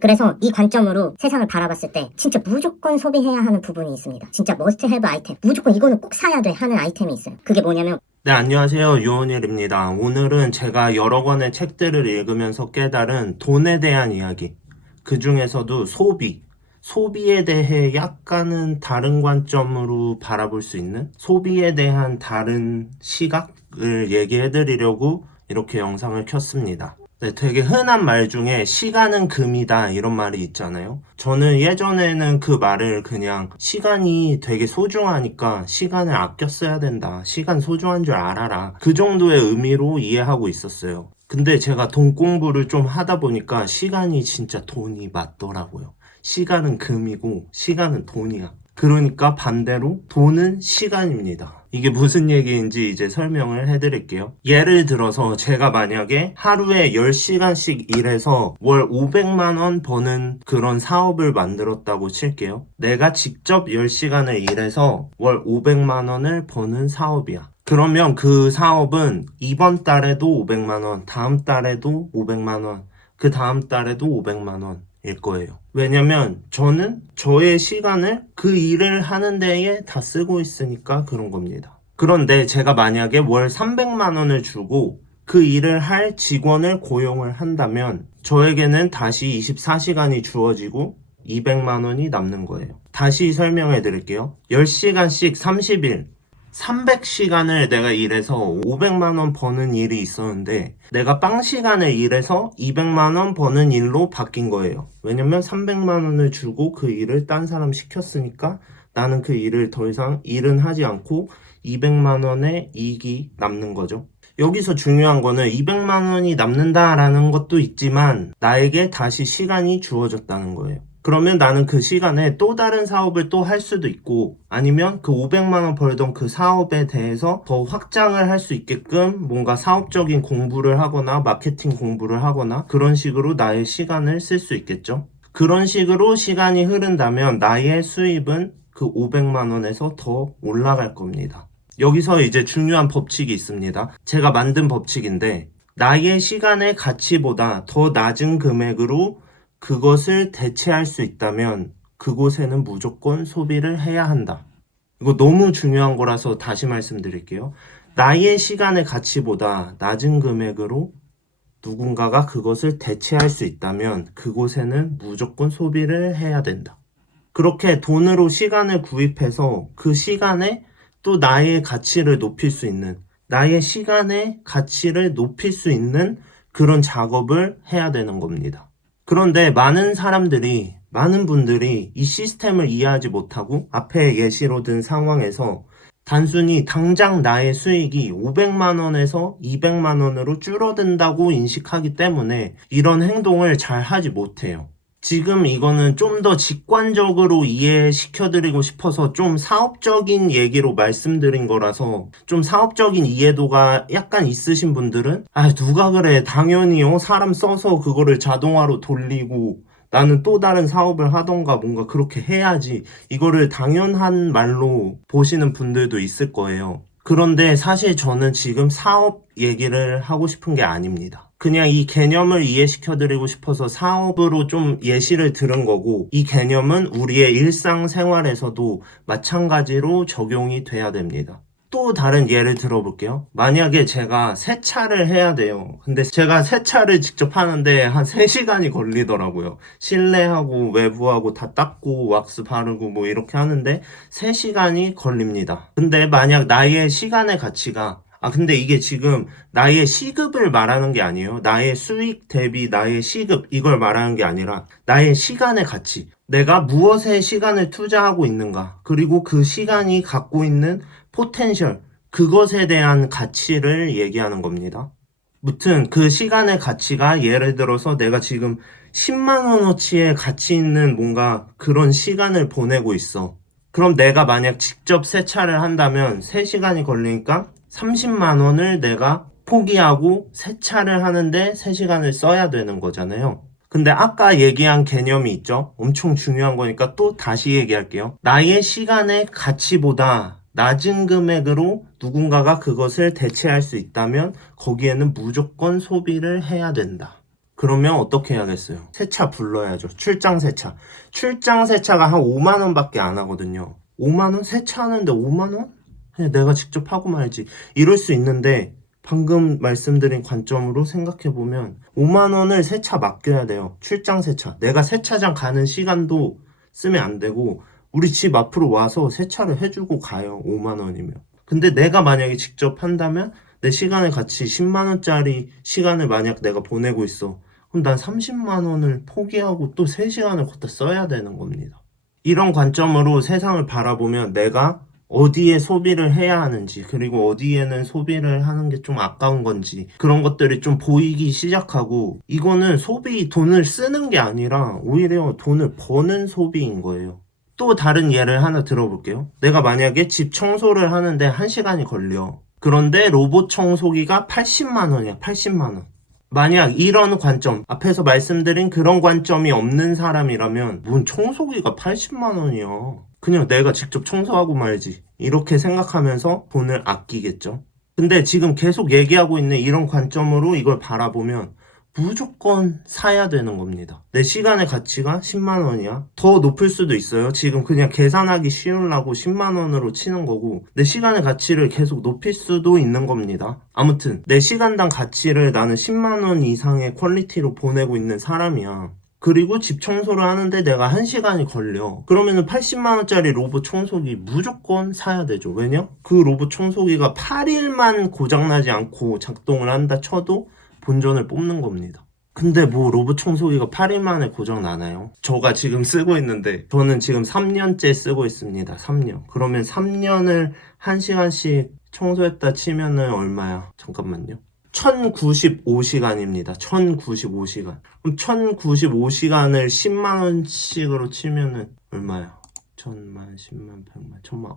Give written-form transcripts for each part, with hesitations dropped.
그래서 이 관점으로 세상을 바라봤을 때 진짜 무조건 소비해야 하는 부분이 있습니다. 진짜 머스트 헤브 아이템, 무조건 이거는 꼭 사야 돼 하는 아이템이 있어요. 그게 뭐냐면 네, 안녕하세요. 유원일입니다. 오늘은 제가 여러 권의 책들을 읽으면서 깨달은 돈에 대한 이야기, 그 중에서도 소비에 대해 약간은 다른 관점으로 바라볼 수 있는 소비에 대한 다른 시각을 얘기해 드리려고 이렇게 영상을 켰습니다. 네, 되게 흔한 말 중에 시간은 금이다 이런 말이 있잖아요. 저는 예전에는 그 말을 그냥 시간이 되게 소중하니까 시간을 아껴 써야 된다. 시간 소중한 줄 알아라. 그 정도의 의미로 이해하고 있었어요. 근데 제가 돈 공부를 좀 하다 보니까 시간이 진짜 돈이 맞더라고요. 시간은 금이고 시간은 돈이야. 그러니까 반대로 돈은 시간입니다. 이게 무슨 얘기인지 이제 설명을 해드릴게요. 예를 들어서 제가 만약에 하루에 10시간씩 일해서 월 500만원 버는 그런 사업을 만들었다고 칠게요. 내가 직접 10시간을 일해서 월 500만원을 버는 사업이야. 그러면 그 사업은 이번 달에도 500만원, 다음 달에도 500만원, 그 다음 달에도 500만원 일 거예요. 왜냐면 저는 저의 시간을 그 일을 하는 데에 다 쓰고 있으니까 그런 겁니다. 그런데 제가 만약에 월 300만 원을 주고 그 일을 할 직원을 고용을 한다면 저에게는 다시 24시간이 주어지고 200만 원이 남는 거예요. 다시 설명해 드릴게요. 10시간씩 30일 300시간을 내가 일해서 500만원 버는 일이 있었는데 내가 빵 시간을 일해서 200만원 버는 일로 바뀐 거예요. 왜냐면 300만원을 주고 그 일을 딴 사람 시켰으니까 나는 그 일을 더 이상 일은 하지 않고 200만원의 이익이 남는 거죠. 여기서 중요한 거는 200만원이 남는다라는 것도 있지만 나에게 다시 시간이 주어졌다는 거예요. 그러면 나는 그 시간에 또 다른 사업을 또 할 수도 있고 아니면 그 500만원 벌던 그 사업에 대해서 더 확장을 할 수 있게끔 뭔가 사업적인 공부를 하거나 마케팅 공부를 하거나 그런 식으로 나의 시간을 쓸 수 있겠죠. 그런 식으로 시간이 흐른다면 나의 수입은 그 500만원에서 더 올라갈 겁니다. 여기서 이제 중요한 법칙이 있습니다. 제가 만든 법칙인데 나의 시간의 가치보다 더 낮은 금액으로 그것을 대체할 수 있다면 그곳에는 무조건 소비를 해야 한다. 이거 너무 중요한 거라서 다시 말씀드릴게요. 나의 시간의 가치보다 낮은 금액으로 누군가가 그것을 대체할 수 있다면 그곳에는 무조건 소비를 해야 된다. 그렇게 돈으로 시간을 구입해서 그 시간에 또 나의 가치를 높일 수 있는, 나의 시간의 가치를 높일 수 있는 그런 작업을 해야 되는 겁니다. 그런데 많은 분들이 이 시스템을 이해하지 못하고 앞에 예시로 든 상황에서 단순히 당장 나의 수익이 500만 원에서 200만 원으로 줄어든다고 인식하기 때문에 이런 행동을 잘 하지 못해요. 지금 이거는 좀 더 직관적으로 이해시켜드리고 싶어서 좀 사업적인 얘기로 말씀드린 거라서 좀 사업적인 이해도가 약간 있으신 분들은 누가 그래 당연히요 사람 써서 그거를 자동화로 돌리고 나는 또 다른 사업을 하던가 뭔가 그렇게 해야지 이거를 당연한 말로 보시는 분들도 있을 거예요. 그런데 사실 저는 지금 사업 얘기를 하고 싶은 게 아닙니다. 그냥 이 개념을 이해시켜드리고 싶어서 사업으로 좀 예시를 들은 거고 이 개념은 우리의 일상생활에서도 마찬가지로 적용이 돼야 됩니다. 또 다른 예를 들어볼게요. 만약에 제가 세차를 해야 돼요. 근데 제가 세차를 직접 하는데 한 3시간이 걸리더라고요. 실내하고 외부하고 다 닦고 왁스 바르고 뭐 이렇게 하는데 3시간이 걸립니다. 근데 만약 나의 시간의 가치가 근데 이게 지금 나의 시급을 말하는 게 아니에요. 나의 수익 대비 나의 시급 이걸 말하는 게 아니라 나의 시간의 가치. 내가 무엇에 시간을 투자하고 있는가. 그리고 그 시간이 갖고 있는 포텐셜. 그것에 대한 가치를 얘기하는 겁니다. 무튼 그 시간의 가치가 예를 들어서 내가 지금 10만 원어치의 가치 있는 뭔가 그런 시간을 보내고 있어. 그럼 내가 만약 직접 세차를 한다면 3시간이 걸리니까 30만 원을 내가 포기하고 세차를 하는데 3시간을 써야 되는 거잖아요. 근데 아까 얘기한 개념이 있죠? 엄청 중요한 거니까 또 다시 얘기할게요. 나의 시간의 가치보다 낮은 금액으로 누군가가 그것을 대체할 수 있다면 거기에는 무조건 소비를 해야 된다. 그러면 어떻게 해야겠어요? 세차 불러야죠. 출장 세차. 출장 세차가 한 5만 원밖에 안 하거든요. 5만 원? 세차하는데 5만 원? 그냥 내가 직접 하고 말지. 이럴 수 있는데 방금 말씀드린 관점으로 생각해보면 5만 원을 세차 맡겨야 돼요. 출장 세차. 내가 세차장 가는 시간도 쓰면 안 되고 우리 집 앞으로 와서 세차를 해주고 가요. 5만 원이면. 근데 내가 만약에 직접 한다면 내 시간의 가치 10만 원짜리 시간을 만약 내가 보내고 있어. 그럼 난 30만 원을 포기하고 또 3시간을 걷다 써야 되는 겁니다. 이런 관점으로 세상을 바라보면 내가 어디에 소비를 해야 하는지, 그리고 어디에는 소비를 하는 게 좀 아까운 건지, 그런 것들이 좀 보이기 시작하고, 이거는 돈을 쓰는 게 아니라 오히려 돈을 버는 소비인 거예요. 또 다른 예를 하나 들어볼게요. 내가 만약에 집 청소를 하는데 1시간이 걸려. 그런데 로봇 청소기가 80만 원이야, 80만 원. 만약 이런 관점, 앞에서 말씀드린 그런 관점이 없는 사람이라면 뭔 청소기가 80만 원이야. 그냥 내가 직접 청소하고 말지. 이렇게 생각하면서 돈을 아끼겠죠. 근데 지금 계속 얘기하고 있는 이런 관점으로 이걸 바라보면 무조건 사야 되는 겁니다. 내 시간의 가치가 10만 원이야. 더 높을 수도 있어요. 지금 그냥 계산하기 쉬우려고 10만 원으로 치는 거고 내 시간의 가치를 계속 높일 수도 있는 겁니다. 아무튼 내 시간당 가치를 나는 10만 원 이상의 퀄리티로 보내고 있는 사람이야. 그리고 집 청소를 하는데 내가 1시간이 걸려. 그러면은 80만 원짜리 로봇 청소기 무조건 사야 되죠. 왜냐? 그 로봇 청소기가 8일만 고장나지 않고 작동을 한다 쳐도 본전을 뽑는 겁니다. 근데 뭐 로봇 청소기가 8일 만에 고장 나나요? 제가 지금 쓰고 있는데 저는 지금 3년째 쓰고 있습니다. 3년. 그러면 3년을 1시간씩 청소했다 치면은 얼마야? 잠깐만요. 1095시간입니다. 1095시간. 그럼 1095시간을 10만원씩으로 치면은 얼마야? 1000만, 10만, 100만, 1000만,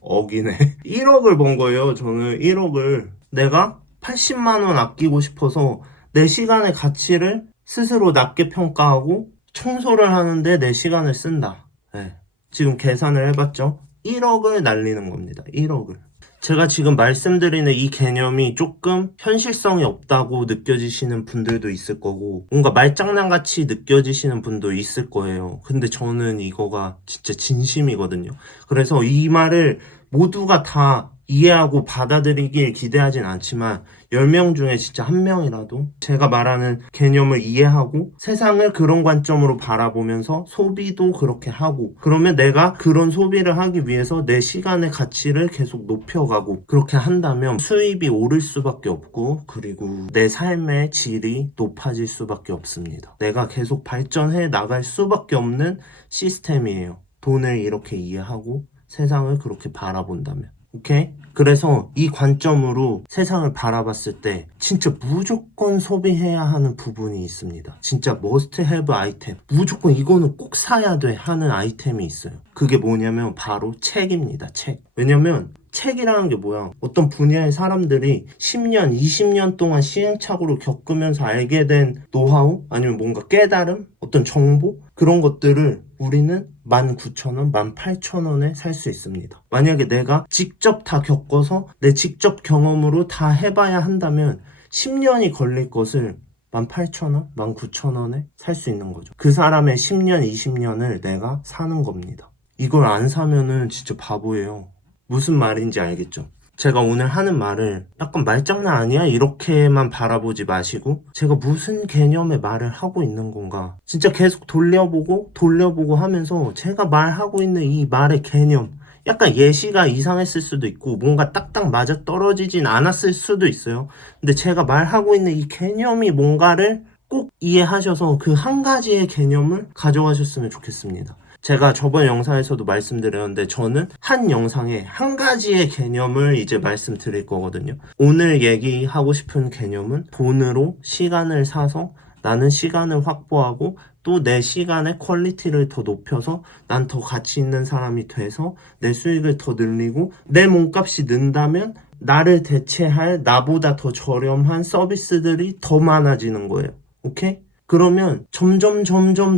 억이네. 1억을 번 거예요. 저는 1억을. 내가 80만원 아끼고 싶어서 내 시간의 가치를 스스로 낮게 평가하고 청소를 하는데 내 시간을 쓴다. 네. 지금 계산을 해봤죠? 1억을 날리는 겁니다. 1억을. 제가 지금 말씀드리는 이 개념이 조금 현실성이 없다고 느껴지시는 분들도 있을 거고 뭔가 말장난같이 느껴지시는 분도 있을 거예요. 근데 저는 이거가 진짜 진심이거든요. 그래서 이 말을 모두가 다 이해하고 받아들이길 기대하진 않지만 10명 중에 진짜 1명이라도 제가 말하는 개념을 이해하고 세상을 그런 관점으로 바라보면서 소비도 그렇게 하고 그러면 내가 그런 소비를 하기 위해서 내 시간의 가치를 계속 높여가고 그렇게 한다면 수입이 오를 수밖에 없고 그리고 내 삶의 질이 높아질 수밖에 없습니다. 내가 계속 발전해 나갈 수밖에 없는 시스템이에요. 돈을 이렇게 이해하고 세상을 그렇게 바라본다면. 오케이? 그래서 이 관점으로 세상을 바라봤을 때 진짜 무조건 소비해야 하는 부분이 있습니다. 진짜 must have 아이템. 무조건 이거는 꼭 사야 돼 하는 아이템이 있어요. 그게 뭐냐면 바로 책입니다. 책. 왜냐면 책이라는 게 뭐야? 어떤 분야의 사람들이 10년, 20년 동안 시행착오를 겪으면서 알게 된 노하우? 아니면 뭔가 깨달음? 어떤 정보? 그런 것들을 우리는 19,000원, 18,000원에 살 수 있습니다. 만약에 내가 직접 다 겪어서 내 직접 경험으로 다 해봐야 한다면 10년이 걸릴 것을 18,000원, 19,000원에 살 수 있는 거죠. 그 사람의 10년, 20년을 내가 사는 겁니다. 이걸 안 사면은 진짜 바보예요. 무슨 말인지 알겠죠? 제가 오늘 하는 말을 약간 말장난 아니야? 이렇게만 바라보지 마시고 제가 무슨 개념의 말을 하고 있는 건가 진짜 계속 돌려보고 하면서 제가 말하고 있는 이 말의 개념 약간 예시가 이상했을 수도 있고 뭔가 딱딱 맞아 떨어지진 않았을 수도 있어요. 근데 제가 말하고 있는 이 개념이 뭔가를 꼭 이해하셔서 그 한 가지의 개념을 가져가셨으면 좋겠습니다. 제가 저번 영상에서도 말씀드렸는데 저는 한 영상에 한 가지의 개념을 이제 말씀드릴 거거든요. 오늘 얘기하고 싶은 개념은 돈으로 시간을 사서 나는 시간을 확보하고 또 내 시간의 퀄리티를 더 높여서 난 더 가치 있는 사람이 돼서 내 수익을 더 늘리고 내 몸값이 는다면 나를 대체할 나보다 더 저렴한 서비스들이 더 많아지는 거예요. 오케이? 그러면 점점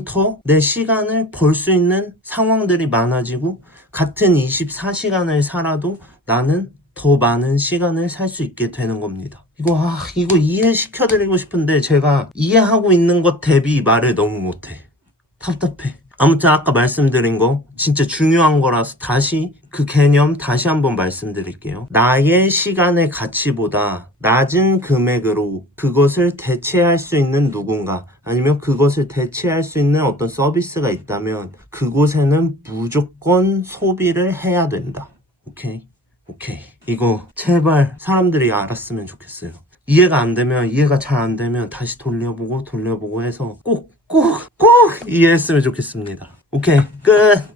더 내 시간을 벌 수 있는 상황들이 많아지고 같은 24시간을 살아도 나는 더 많은 시간을 살 수 있게 되는 겁니다. 이거 이해시켜드리고 싶은데 제가 이해하고 있는 것 대비 말을 너무 못해. 답답해. 아무튼 아까 말씀드린 거 진짜 중요한 거라서 다시 그 개념 다시 한번 말씀드릴게요. 나의 시간의 가치보다 낮은 금액으로 그것을 대체할 수 있는 누군가 아니면 그것을 대체할 수 있는 어떤 서비스가 있다면 그곳에는 무조건 소비를 해야 된다. 오케이? 이거 제발 사람들이 알았으면 좋겠어요. 이해가 잘 안 되면 다시 돌려보고 해서 꼭 이해했으면 좋겠습니다. 오케이, 끝!